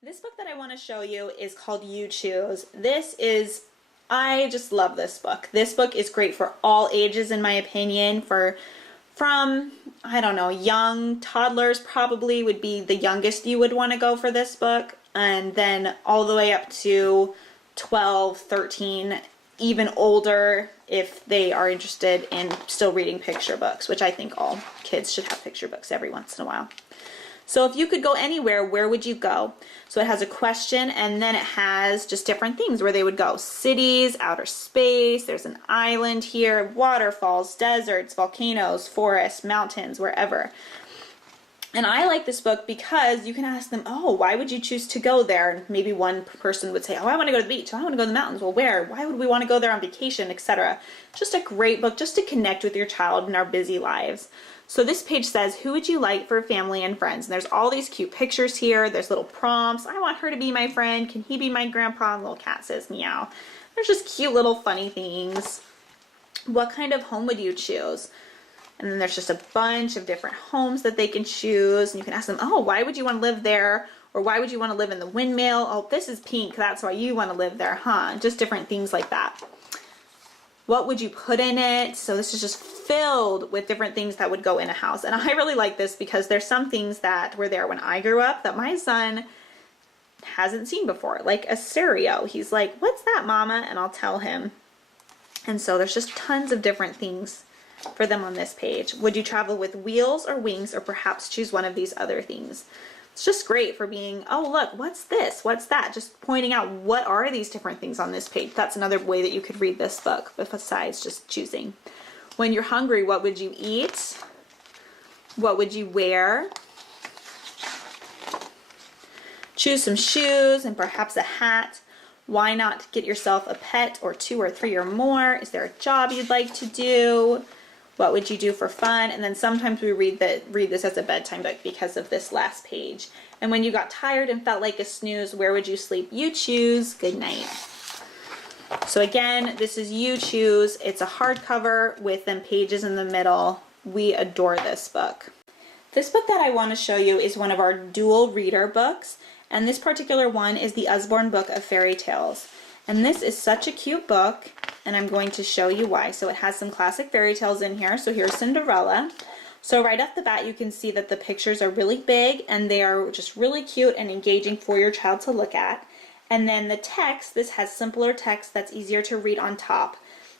This book that I want to show you is called You Choose. I just love this book. This book is great for all ages, in my opinion, from, I don't know, young toddlers probably would be the youngest you would want to go for this book, and then all the way up to 12, 13, even older if they are interested in still reading picture books, which I think all kids should have picture books every once in a while. So if you could go anywhere, where would you go? So it has a question, and then it has just different things where they would go. Cities, outer space, there's an island here, waterfalls, deserts, volcanoes, forests, mountains, wherever. And I like this book because you can ask them, oh, why would you choose to go there? And maybe one person would say, oh, I want to go to the beach. Oh, I want to go to the mountains. Well, where? Why would we want to go there on vacation, etc.? Just a great book just to connect with your child in our busy lives. So this page says, who would you like for family and friends? And there's all these cute pictures here. There's little prompts. I want her to be my friend. Can he be my grandpa? And the little cat says meow. There's just cute little funny things. What kind of home would you choose? And then there's just a bunch of different homes that they can choose. And you can ask them, oh, why would you want to live there? Or why would you want to live in the windmill? Oh, this is pink. That's why you want to live there, huh? Just different things like that. What would you put in it? So this is just filled with different things that would go in a house. And I really like this because there's some things that were there when I grew up that my son hasn't seen before, like a stereo. He's like, what's that, Mama? And I'll tell him. And so there's just tons of different things for them on this page. Would you travel with wheels or wings, or perhaps choose one of these other things? It's just great for being, oh, look, what's this? What's that? Just pointing out what are these different things on this page. That's another way that you could read this book, besides just choosing. When you're hungry, what would you eat? What would you wear? Choose some shoes and perhaps a hat. Why not get yourself a pet, or 2 or 3 or more? Is there a job you'd like to do? What would you do for fun? And then sometimes we read this as a bedtime book because of this last page. And when you got tired and felt like a snooze, where would you sleep? You choose. Good night. So again, this is You Choose. It's a hardcover with them pages in the middle. We adore this book. This book that I want to show you is one of our dual reader books. And this particular one is the Usborne Book of Fairy Tales. And this is such a cute book, and I'm going to show you why. So it has some classic fairy tales in here. So here's Cinderella. So right off the bat, you can see that the pictures are really big, and they are just really cute and engaging for your child to look at. And then the text, this has simpler text that's easier to read on top,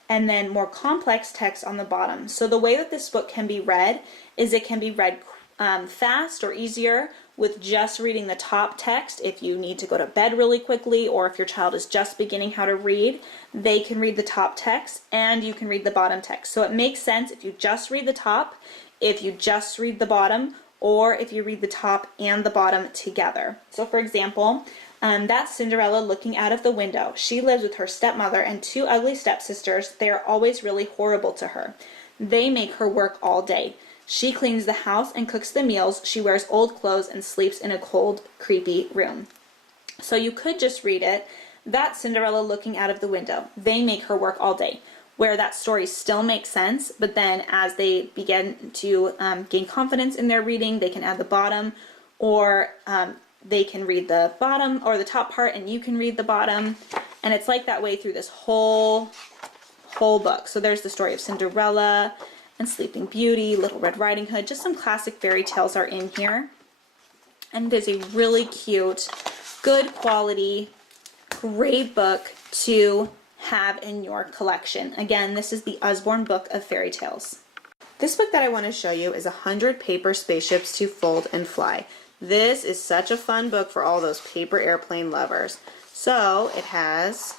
and then more complex text on the bottom. So the way that this book can be read is it can be read fast or easier with just reading the top text. If you need to go to bed really quickly, or if your child is just beginning how to read, they can read the top text and you can read the bottom text. So it makes sense if you just read the top, if you just read the bottom, or if you read the top and the bottom together. So for example, that's Cinderella looking out of the window. She lives with her stepmother and 2 ugly stepsisters. They are always really horrible to her. They make her work all day. She cleans the house and cooks the meals. She wears old clothes and sleeps in a cold, creepy room. So you could just read it. That's Cinderella looking out of the window. They make her work all day. Where that story still makes sense, but then as they begin to gain confidence in their reading, they can add the bottom, or they can read the bottom or the top part and you can read the bottom. And it's like that way through this whole book. So there's the story of Cinderella and Sleeping Beauty, Little Red Riding Hood. Just some classic fairy tales are in here. And it is a really cute, good quality, great book to have in your collection. Again, this is the Usborne Book of Fairy Tales. This book that I want to show you is 100 Paper Spaceships to Fold and Fly. This is such a fun book for all those paper airplane lovers. So it has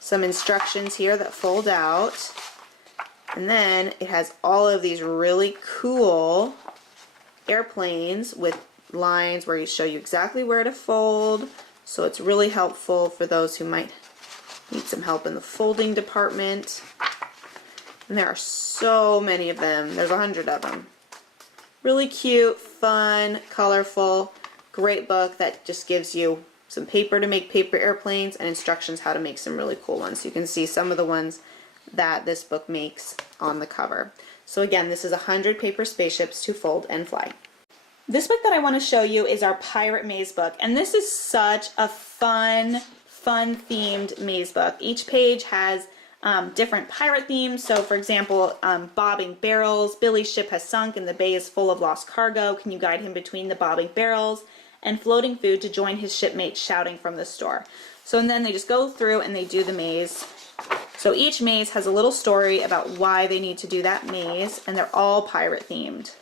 some instructions here that fold out. And then it has all of these really cool airplanes with lines where you show you exactly where to fold. So it's really helpful for those who might need some help in the folding department. And there are so many of them. There's 100 of them. Really cute, fun, colorful, great book that just gives you some paper to make paper airplanes and instructions how to make some really cool ones. You can see some of the ones that this book makes on the cover. So again, this is 100 Paper Spaceships to Fold and Fly. This book that I want to show you is our Pirate Maze book, and this is such a fun themed maze book. Each page has different pirate themes. So for example, bobbing barrels, Billy's ship has sunk and the bay is full of lost cargo. Can you guide him between the bobbing barrels? And floating food to join his shipmates shouting from the store. So and then they just go through and they do the maze. So each maze has a little story about why they need to do that maze, and they're all pirate themed.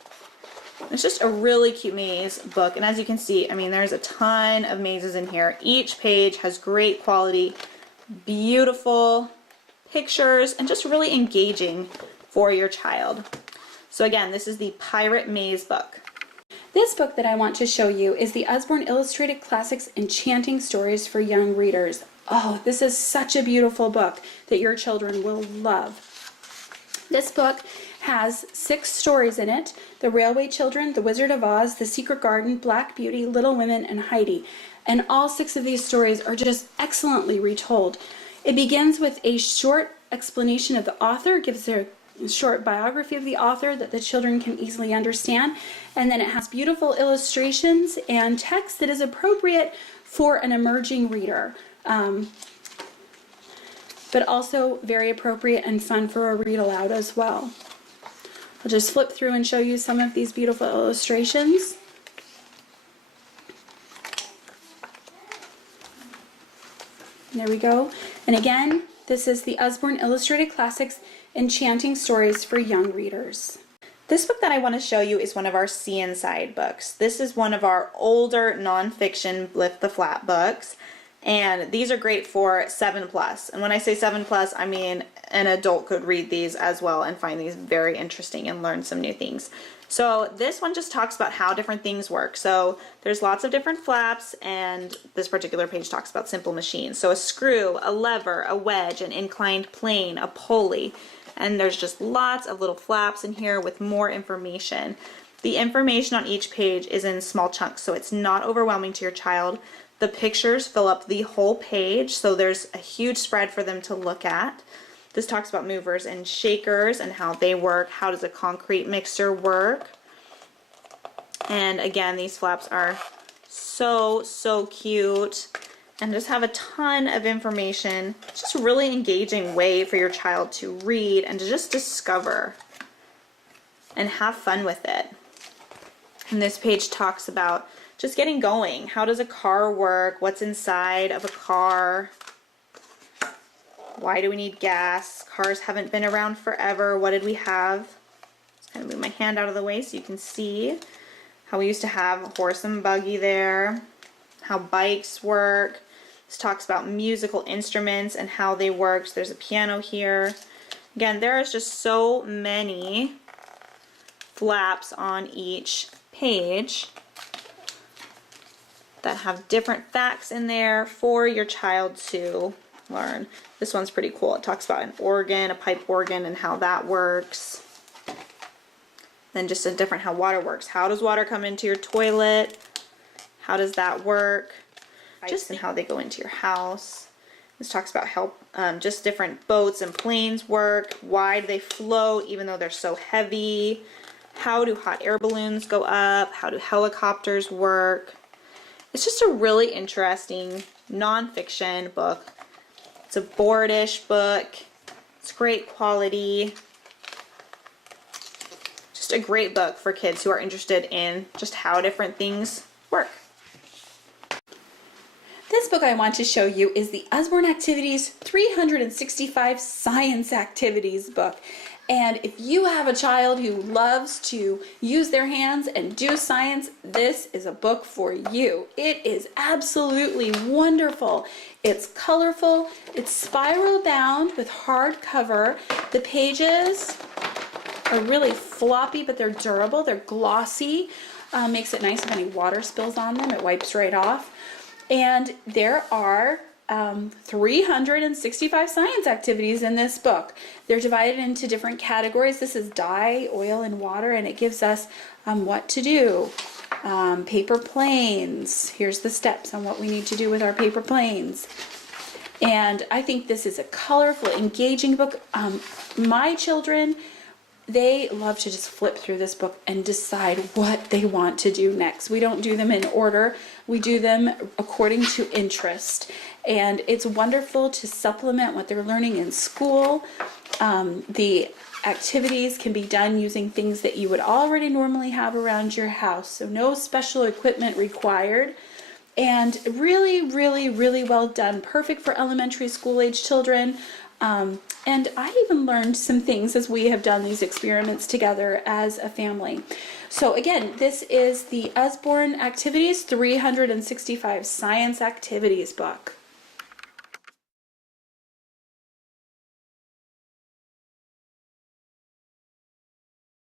It's just a really cute maze book, and as you can see, I mean, there's a ton of mazes in here. Each page has great quality, beautiful pictures, and just really engaging for your child. So again, this is the Pirate Maze book. This book that I want to show you is the Usborne Illustrated Classics Enchanting Stories for Young Readers. Oh, this is such a beautiful book that your children will love. This book has 6 stories in it: The Railway Children, The Wizard of Oz, The Secret Garden, Black Beauty, Little Women, and Heidi. And all 6 of these stories are just excellently retold. It begins with a short explanation of the author, gives a short biography of the author that the children can easily understand, and then it has beautiful illustrations and text that is appropriate for an emerging reader, but also very appropriate and fun for a read aloud as well. I'll just flip through and show you some of these beautiful illustrations. There we go. And again, this is the Usborne Illustrated Classics Enchanting Stories for Young Readers. This book that I want to show you is one of our See Inside books. This is one of our older nonfiction Lift the Flap books, and these are great for 7+. And when I say 7+, I mean an adult could read these as well and find these very interesting and learn some new things. So this one just talks about how different things work. So there's lots of different flaps, and this particular page talks about simple machines. So a screw, a lever, a wedge, an inclined plane, a pulley, and there's just lots of little flaps in here with more information. The information on each page is in small chunks, so it's not overwhelming to your child. The pictures fill up the whole page, so there's a huge spread for them to look at. This talks about movers and shakers and how they work. How does a concrete mixer work? And again, these flaps are so cute and just have a ton of information. It's just a really engaging way for your child to read and to just discover and have fun with it. And this page talks about just getting going. How does a car work? What's inside of a car? Why do we need gas? Cars haven't been around forever. What did we have? Just kind of move my hand out of the way so you can see how we used to have a horse and buggy there. How bikes work. This talks about musical instruments and how they work. So there's a piano here. Again, there is just so many flaps on each page that have different facts in there for your child to learn. This one's pretty cool. It talks about an organ, a pipe organ, and how that works. Then just a different how water works. How does water come into your toilet? How does that work? Just and how they go into your house. This talks about how just different boats and planes work. Why do they float even though they're so heavy? How do hot air balloons go up? How do helicopters work? It's just a really interesting nonfiction book. It's a boardish book. It's great quality. Just a great book for kids who are interested in just how different things work. This book I want to show you is the Usborne Activities 365 Science Activities book. And if you have a child who loves to use their hands and do science, this is a book for you. It is absolutely wonderful. It's colorful, it's spiral bound with hard cover. The pages are really floppy, but they're durable, they're glossy. Makes it nice if any water spills on them, it wipes right off. And there are 365 science activities in this book. They're divided into different categories. This is dye, oil, and water, and it gives us what to do. Paper planes. Here's the steps on what we need to do with our paper planes. And I think this is a colorful, engaging book. My children, they love to just flip through this book and decide what they want to do next. We don't do them in order. We do them according to interest. And it's wonderful to supplement what they're learning in school. The activities can be done using things that you would already normally have around your house. So no special equipment required. And really, really, really well done. Perfect for elementary school age children. And I even learned some things as we have done these experiments together as a family. So again, this is the Usborne Activities 365 Science Activities book.